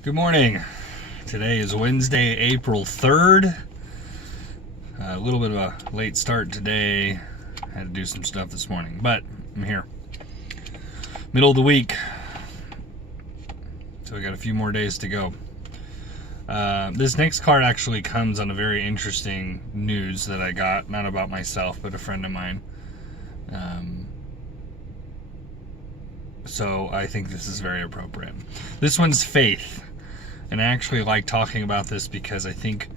Good morning. Today is Wednesday, April 3rd. A little bit of a late start today. Had to do some stuff this morning, but I'm here. Middle of the week. So we got a few more days to go. This next card actually comes on a very interesting news that I got, not about myself, but a friend of mine. So I think this is very appropriate. This one's faith. And I actually like talking about this because I think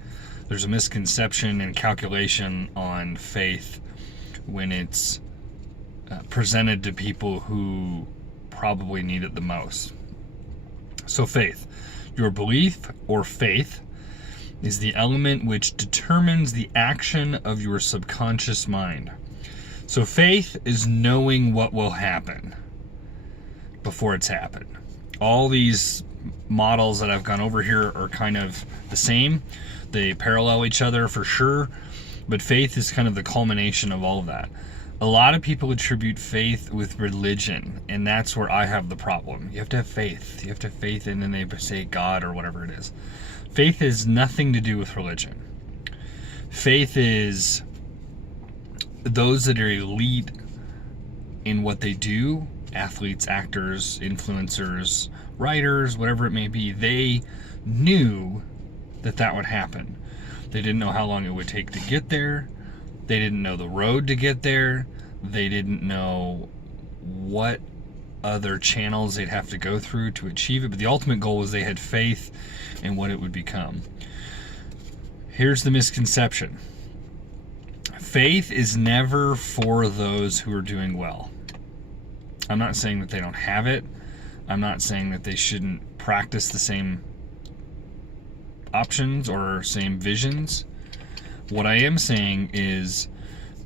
there's a misconception and calculation on faith when it's presented to people who probably need it the most. So faith. Your belief or faith is the element which determines the action of your subconscious mind. So faith is knowing what will happen before it's happened. All these models that I've gone over here are kind of the same. They parallel each other for sure, but faith is kind of the culmination of all of that. A lot of people attribute faith with religion, and that's where I have the problem. You have to have faith. You have to have faith, and then they say God or whatever it is. Faith has nothing to do with religion. Faith is those that are elite in what they do, athletes, actors, influencers, writers, whatever it may be. They knew that that would happen. They didn't know how long it would take to get there. They didn't know the road to get there. They didn't know what other channels they'd have to go through to achieve it. But the ultimate goal was they had faith in what it would become. Here's the misconception. Faith is never for those who are doing well. I'm not saying that they don't have it. I'm not saying that they shouldn't practice the same options or same visions. What I am saying is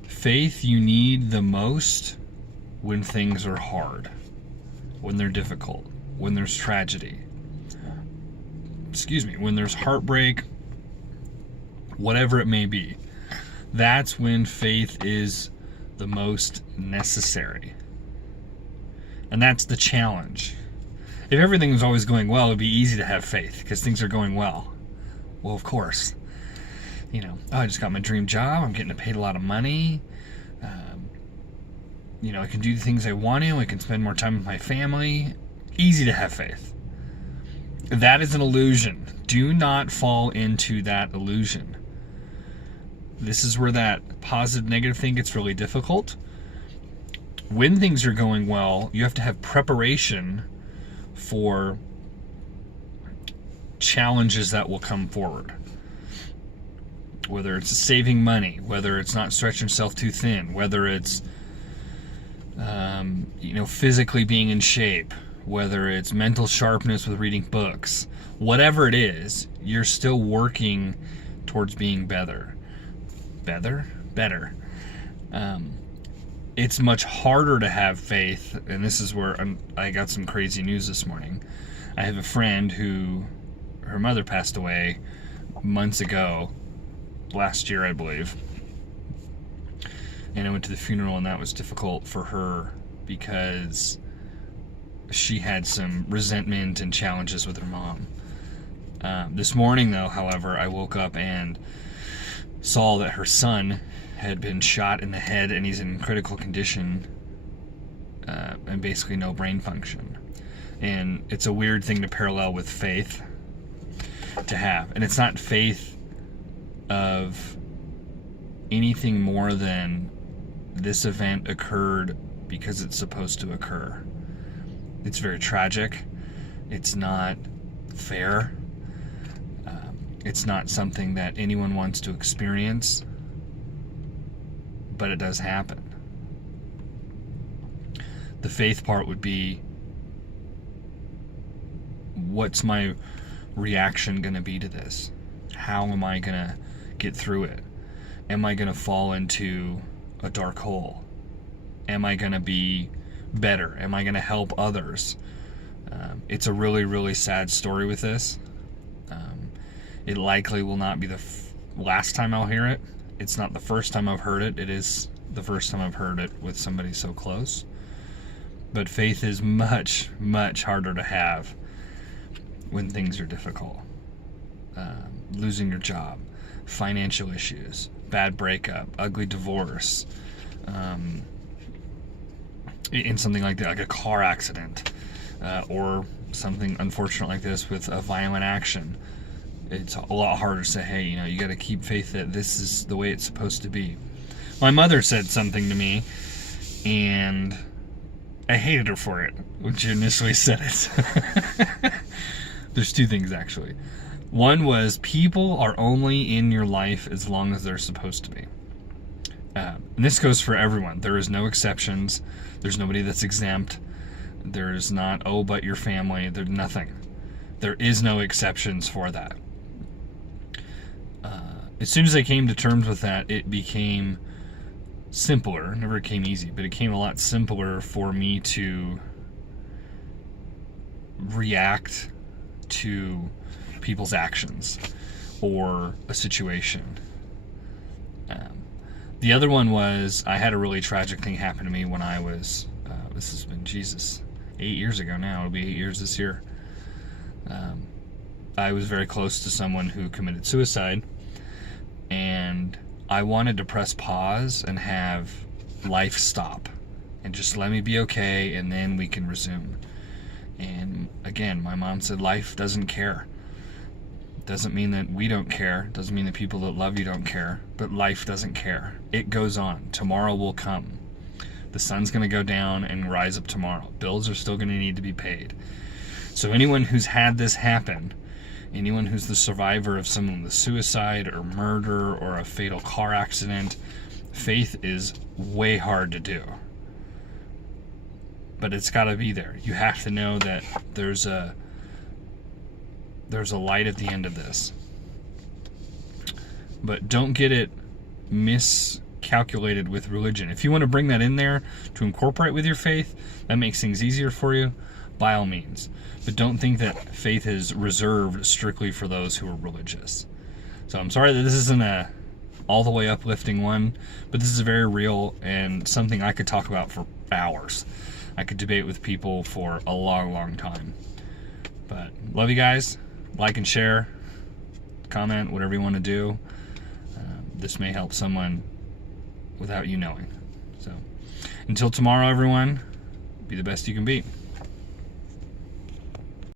faith you need the most when things are hard, when they're difficult, when there's tragedy. When there's heartbreak, whatever it may be. That's when faith is the most necessary. And that's the challenge. If everything was always going well, it'd be easy to have faith because things are going well. Well, of course. I just got my dream job. I'm getting paid a lot of money. I can do the things I want to. I can spend more time with my family. Easy to have faith. That is an illusion. Do not fall into that illusion. This is where that positive negative thing gets really difficult. When things are going well, you have to have preparation for challenges that will come forward. Whether it's saving money, whether it's not stretching yourself too thin, whether it's physically being in shape, whether it's mental sharpness with reading books, whatever it is, you're still working towards being better. It's much harder to have faith, and this is where I got some crazy news this morning. I have a friend who, her mother passed away months ago, last year I believe, and I went to the funeral, and that was difficult for her because she had some resentment and challenges with her mom. This morning though, however, I woke up and saw that her son had been shot in the head, and he's in critical condition, and basically no brain function. And it's a weird thing to parallel with faith to have. And it's not faith of anything more than this event occurred because it's supposed to occur. It's very tragic. It's not fair. It's not something that anyone wants to experience, but it does happen. The faith part would be, what's my reaction going to be to this? How am I going to get through it? Am I going to fall into a dark hole? Am I going to be better? Am I going to help others? It's a really, really sad story with this. It likely will not be the last time I'll hear it. It's not the first time I've heard it. It is the first time I've heard it with somebody so close. But faith is much, much harder to have. when things are difficult. Losing your job, financial issues, bad breakup, ugly divorce, in something like that, like a car accident, or something unfortunate like this with a violent action. It's a lot harder to say, hey, you got to keep faith that this is the way it's supposed to be. My mother said something to me, and I hated her for it when she initially said it. There's two things, actually. One was, people are only in your life as long as they're supposed to be. And this goes for everyone. There is no exceptions. There's nobody that's exempt. There's not, oh, but your family. There's nothing. There is no exceptions for that. As soon as I came to terms with that, it became simpler. It never came easy, but it became a lot simpler for me to react to people's actions or a situation. The other one was, I had a really tragic thing happen to me when I was, this has been, 8 years ago now. It'll be 8 years this year. I was very close to someone who committed suicide, and I wanted to press pause and have life stop and just let me be okay, and then we can resume. And again, my mom said, life doesn't care. Doesn't mean that we don't care. Doesn't mean that people that love you don't care. But life doesn't care. It goes on. Tomorrow will come. The sun's going to go down and rise up tomorrow. Bills are still going to need to be paid. So anyone who's had this happen, anyone who's the survivor of someone with suicide or murder or a fatal car accident, faith is way hard to do. But it's got to be there. You have to know that there's a light at the end of this. But don't get it miscalculated with religion. If you want to bring that in there to incorporate with your faith, that makes things easier for you, by all means. But don't think that faith is reserved strictly for those who are religious. So I'm sorry that this isn't a all the way uplifting one, but this is very real and something I could talk about for hours. I could debate with people for a long, long time. But love you guys. Like and share, comment, whatever you want to do. This may help someone without you knowing. So until tomorrow, everyone, be the best you can be.